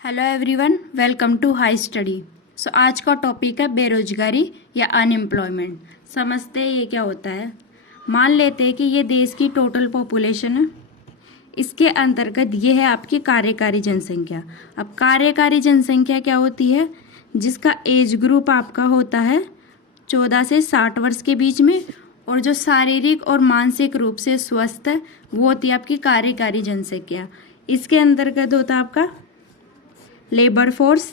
Hello everyone, welcome to high study. So आज का topic है बेरोजगारी या अनएम्प्लॉयमेंट। समझते हैं ये क्या होता है। मान लेते हैं कि ये देश की टोटल पॉपुलेशन है, इसके अंतर्गत ये है आपकी कार्यकारी जनसंख्या। अब कार्यकारी जनसंख्या क्या होती है? जिसका एज ग्रुप आपका होता है 14 से 60 वर्ष के बीच में, और जो शारीरिक और मानसिक रूप से स्वस्थ है वो होती है आपकी कार्यकारी जनसंख्या। इसके अंतर्गत होता है आपका लेबर फोर्स,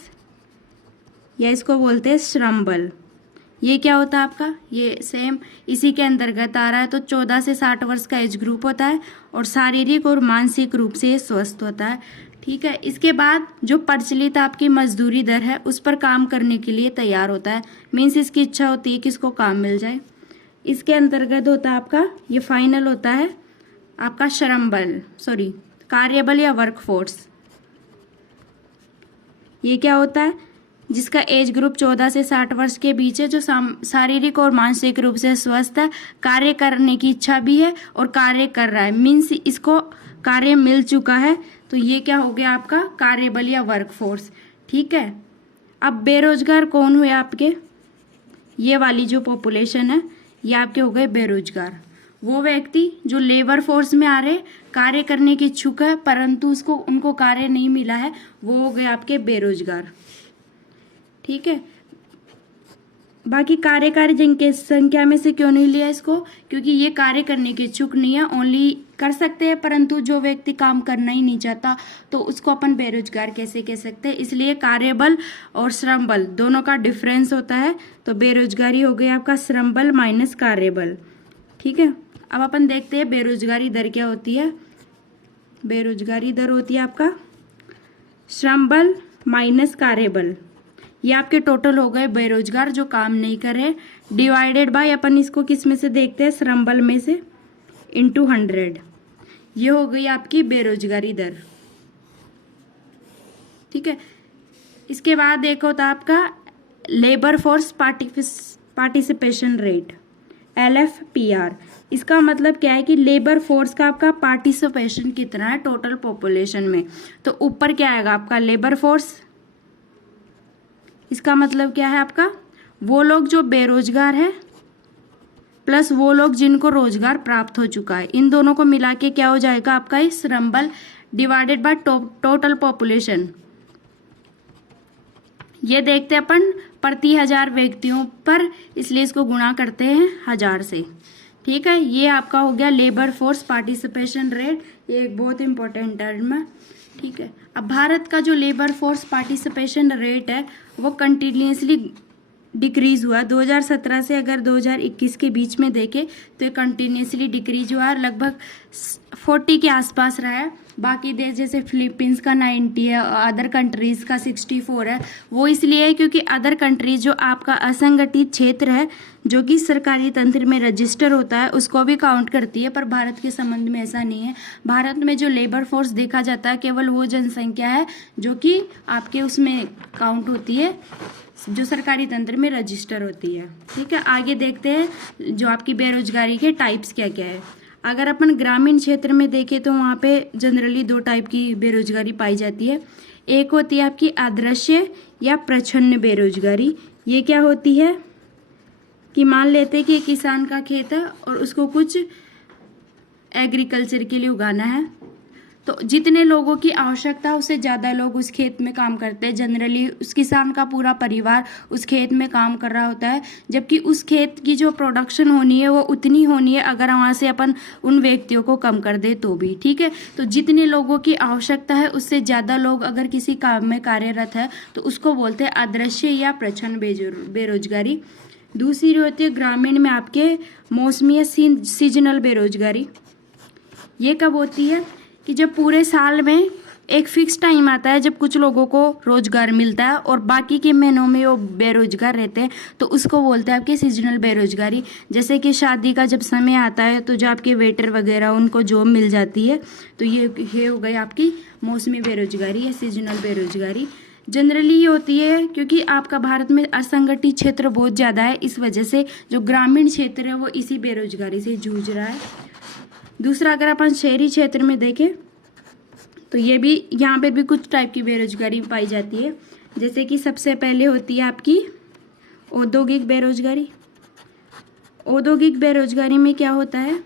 या इसको बोलते हैं श्रम बल। ये क्या होता है आपका? ये सेम इसी के अंतर्गत आ रहा है। तो 14 से 60 वर्ष का एज ग्रुप होता है और शारीरिक और मानसिक रूप से स्वस्थ होता है। ठीक है। इसके बाद जो प्रचलित आपकी मजदूरी दर है उस पर काम करने के लिए तैयार होता है। मीन्स इसकी इच्छा होती है कि इसको काम मिल जाए। इसके अंतर्गत होता है आपका ये फाइनल होता है आपका श्रम बल, कार्यबल या वर्क फोर्स। ये क्या होता है? जिसका एज ग्रुप 14 से 60 वर्ष के बीच है, जो शारीरिक और मानसिक रूप से स्वस्थ है, कार्य करने की इच्छा भी है और कार्य कर रहा है। मीन्स इसको कार्य मिल चुका है। तो ये क्या हो गया आपका कार्यबल या वर्क फोर्स। ठीक है। अब बेरोजगार कौन हुए आपके? ये वाली जो पॉपुलेशन है ये आपके हो गए बेरोजगार। वो व्यक्ति जो लेबर फोर्स में आ रहे, कार्य करने की इच्छुक है परंतु उनको कार्य नहीं मिला है, वो हो गए आपके बेरोजगार। ठीक है। बाकी कार्यकारी जनसंख्या में से क्यों नहीं लिया इसको? क्योंकि ये कार्य करने के इच्छुक नहीं है, ओनली कर सकते हैं परंतु जो व्यक्ति काम करना ही नहीं चाहता तो उसको अपन बेरोजगार कैसे कह सकते हैं। इसलिए कार्यबल और श्रम बल दोनों का डिफरेंस होता है। तो बेरोजगारी हो गई आपका श्रम बल माइनस कार्यबल। ठीक है। अब अपन देखते हैं बेरोजगारी दर क्या होती है। बेरोजगारी दर होती है आपका श्रम बल माइनस कार्यबल। ये आपके टोटल हो गए बेरोजगार जो काम नहीं कर रहे, डिवाइडेड बाय अपन इसको किस में से देखते हैं, श्रम बल में से, इंटू 100। ये हो गई आपकी बेरोजगारी दर। ठीक है। इसके बाद एक होता है आपका labour force participation rate, LFPR। इसका मतलब क्या है कि लेबर फोर्स का आपका पार्टिसिपेशन कितना है टोटल पॉपुलेशन में। तो ऊपर क्या आएगा आपका लेबर फोर्स। इसका मतलब क्या है आपका वो लोग जो बेरोजगार है प्लस वो लोग जिनको रोजगार प्राप्त हो चुका है, इन दोनों को मिला के क्या हो जाएगा आपका ये श्रम बल डिवाइडेड बाय टोटल पॉपुलेशन। ये देखते हैं अपन प्रति 1000 व्यक्तियों पर, इसलिए इसको गुणा करते हैं 1000 से। ठीक है। ये आपका हो गया लेबर फोर्स पार्टिसिपेशन रेट। ये एक बहुत इंपॉर्टेंट टर्म है। ठीक है। अब भारत का जो लेबर फोर्स पार्टिसिपेशन रेट है वो कंटिन्यूसली डिक्रीज हुआ। 2017 से अगर 2021 के बीच में देखें तो ये कंटिन्यूसली डिक्रीज हुआ है, लगभग 40 के आसपास रहा है। बाकी देश जैसे फिलीपींस का 90 है, अदर कंट्रीज का 64 है। वो इसलिए है क्योंकि अदर कंट्रीज जो आपका असंगठित क्षेत्र है जो कि सरकारी तंत्र में रजिस्टर होता है उसको भी काउंट करती है, पर भारत के संबंध में ऐसा नहीं है। भारत में जो लेबर फोर्स देखा जाता है केवल वो जनसंख्या है जो कि आपके उसमें काउंट होती है, जो सरकारी तंत्र में रजिस्टर होती है। ठीक है। आगे देखते हैं जो आपकी बेरोजगारी के टाइप्स क्या क्या है। अगर अपन ग्रामीण क्षेत्र में देखें तो वहाँ पे जनरली 2 टाइप की बेरोजगारी पाई जाती है। एक होती है आपकी अदृश्य या प्रच्छन्न बेरोजगारी। ये क्या होती है कि मान लेते हैं कि एक किसान का खेत है और उसको कुछ एग्रीकल्चर के लिए उगाना है, तो जितने लोगों की आवश्यकता है उससे ज़्यादा लोग उस खेत में काम करते हैं। जनरली उस किसान का पूरा परिवार उस खेत में काम कर रहा होता है, जबकि उस खेत की जो प्रोडक्शन होनी है वो उतनी होनी है अगर वहाँ से अपन उन व्यक्तियों को कम कर दे तो भी। ठीक है। तो जितने लोगों की आवश्यकता है उससे ज़्यादा लोग अगर किसी काम में कार्यरत है तो उसको बोलते हैं अदृश्य या प्रच्छन्न बेरोजगारी। दूसरी होती है ग्रामीण में आपके मौसमी या सीजनल बेरोजगारी। ये कब होती है कि जब पूरे साल में एक फिक्स टाइम आता है जब कुछ लोगों को रोजगार मिलता है और बाकी के महीनों में वो बेरोजगार रहते हैं, तो उसको बोलते हैं आपके सीजनल बेरोजगारी। जैसे कि शादी का जब समय आता है तो जो आपके वेटर वगैरह उनको जॉब मिल जाती है, तो ये हो गई आपकी मौसमी बेरोजगारी या सीजनल बेरोजगारी। जनरली ये होती है क्योंकि आपका भारत में असंगठित क्षेत्र बहुत ज़्यादा है, इस वजह से जो ग्रामीण क्षेत्र है वो इसी बेरोजगारी से जूझ रहा है। दूसरा, अगर अपन शहरी क्षेत्र में देखें तो ये भी यहाँ पर भी कुछ टाइप की बेरोजगारी पाई जाती है। जैसे कि सबसे पहले होती है आपकी औद्योगिक बेरोजगारी। औद्योगिक बेरोजगारी में क्या होता है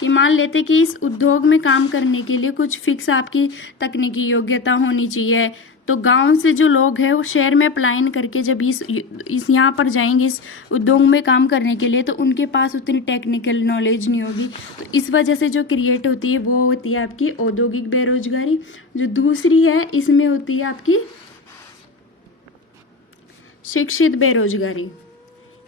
कि मान लेते कि इस उद्योग में काम करने के लिए कुछ फिक्स आपकी तकनीकी योग्यता होनी चाहिए। तो गांव से जो लोग हैं वो शहर में पलायन करके जब इस यहाँ पर जाएंगे इस उद्योग में काम करने के लिए, तो उनके पास उतनी टेक्निकल नॉलेज नहीं होगी। तो इस वजह से जो क्रिएट होती है वो होती है आपकी औद्योगिक बेरोजगारी। जो दूसरी है इसमें होती है आपकी शिक्षित बेरोजगारी।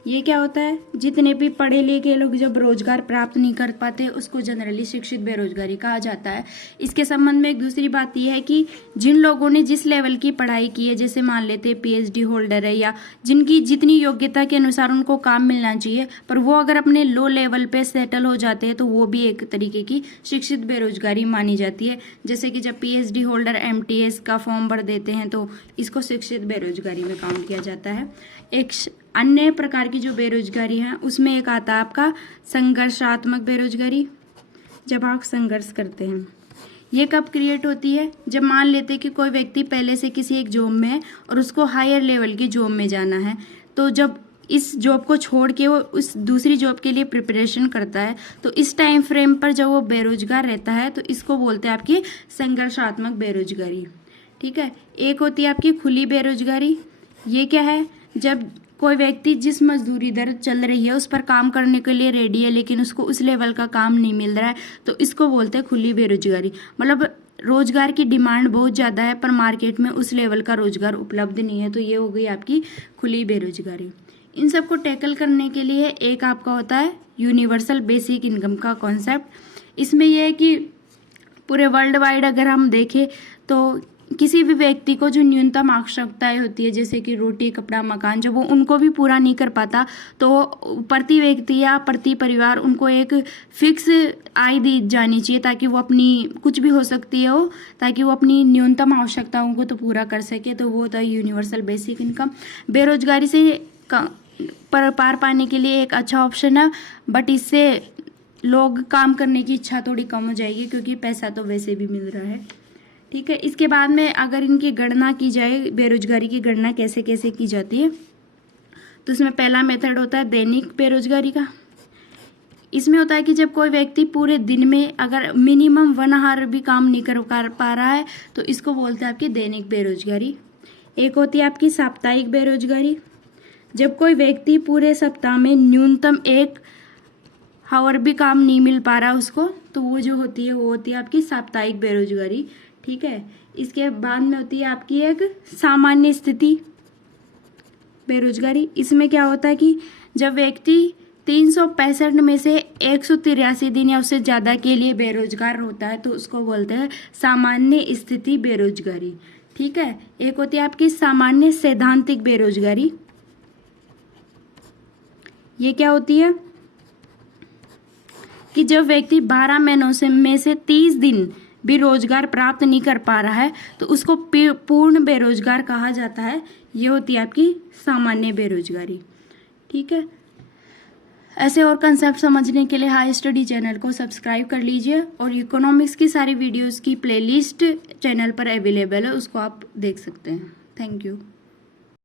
ये क्या होता है, जितने भी पढ़े लिखे लोग जब रोजगार प्राप्त नहीं कर पाते उसको जनरली शिक्षित बेरोजगारी कहा जाता है। इसके संबंध में एक दूसरी बात यह है कि जिन लोगों ने जिस लेवल की पढ़ाई की है, जैसे मान लेते पीएचडी होल्डर है या जिनकी जितनी योग्यता के अनुसार उनको काम मिलना चाहिए, पर वो अगर अपने लो लेवल पे सेटल हो जाते हैं तो वो भी एक तरीके की शिक्षित बेरोजगारी मानी जाती है। जैसे कि जब पीएचडी होल्डर एमटीएस का फॉर्म भर देते हैं तो इसको शिक्षित बेरोजगारी में काउंट किया जाता है। एक अन्य प्रकार की जो बेरोजगारी है उसमें एक आता है आपका संघर्षात्मक बेरोजगारी। जब आप संघर्ष करते हैं, ये कब क्रिएट होती है, जब मान लेते हैं कि कोई व्यक्ति पहले से किसी एक जॉब में है और उसको हायर लेवल की जॉब में जाना है, तो जब इस जॉब को छोड़ के वो उस दूसरी जॉब के लिए प्रिपरेशन करता है, तो इस टाइम फ्रेम पर जब वो बेरोजगार रहता है तो इसको बोलते हैं आपकी संघर्षात्मक बेरोजगारी। ठीक है। एक होती है आपकी खुली बेरोजगारी। ये क्या है, जब कोई व्यक्ति जिस मजदूरी दर चल रही है उस पर काम करने के लिए रेडी है लेकिन उसको उस लेवल का काम नहीं मिल रहा है, तो इसको बोलते हैं खुली बेरोजगारी। मतलब रोजगार की डिमांड बहुत ज़्यादा है पर मार्केट में उस लेवल का रोजगार उपलब्ध नहीं है, तो ये हो गई आपकी खुली बेरोजगारी। इन सबको टैकल करने के लिए एक आपका होता है यूनिवर्सल बेसिक इनकम का कॉन्सेप्ट। इसमें यह है कि पूरे वर्ल्ड वाइड अगर हम देखें तो किसी भी व्यक्ति को जो न्यूनतम आवश्यकताएं होती है, जैसे कि रोटी कपड़ा मकान, जब वो उनको भी पूरा नहीं कर पाता तो प्रति व्यक्ति या प्रति परिवार उनको एक फिक्स आय दी जानी चाहिए ताकि वो अपनी कुछ भी हो सकती है वो, ताकि वो अपनी न्यूनतम आवश्यकताओं को तो पूरा कर सके। तो वो होता है यूनिवर्सल बेसिक इनकम। बेरोजगारी से पार पाने के लिए एक अच्छा ऑप्शन है, बट इससे लोग काम करने की इच्छा थोड़ी कम हो जाएगी क्योंकि पैसा तो वैसे भी मिल रहा है। ठीक है। इसके बाद में अगर इनकी गणना की जाए, बेरोजगारी की गणना कैसे कैसे की जाती है, तो इसमें पहला मेथड होता है दैनिक बेरोजगारी का। इसमें होता है कि जब कोई व्यक्ति पूरे दिन में अगर मिनिमम 1 आवर भी काम नहीं कर पा रहा है तो इसको बोलते हैं आपकी दैनिक बेरोजगारी। एक होती है आपकी साप्ताहिक बेरोजगारी। जब कोई व्यक्ति पूरे सप्ताह में न्यूनतम 1 आवर भी काम नहीं मिल पा रहा उसको, तो वो जो होती है वो होती है आपकी साप्ताहिक बेरोजगारी। ठीक है। इसके बाद में होती है आपकी एक सामान्य स्थिति बेरोजगारी। इसमें क्या होता है कि जब व्यक्ति 365 में से 183 दिन या उससे ज़्यादा के लिए बेरोजगार होता है तो उसको बोलते हैं सामान्य स्थिति बेरोजगारी। ठीक है। एक होती है आपकी सामान्य सैद्धांतिक बेरोजगारी। ये क्या होती है कि जब व्यक्ति 12 महीनों में से 30 दिन भी रोजगार प्राप्त नहीं कर पा रहा है तो उसको पूर्ण बेरोजगार कहा जाता है। ये होती है आपकी सामान्य बेरोजगारी। ठीक है। ऐसे और कंसेप्ट समझने के लिए हाई स्टडी चैनल को सब्सक्राइब कर लीजिए और इकोनॉमिक्स की सारी वीडियोस की प्लेलिस्ट चैनल पर अवेलेबल है, उसको आप देख सकते हैं। Thank you.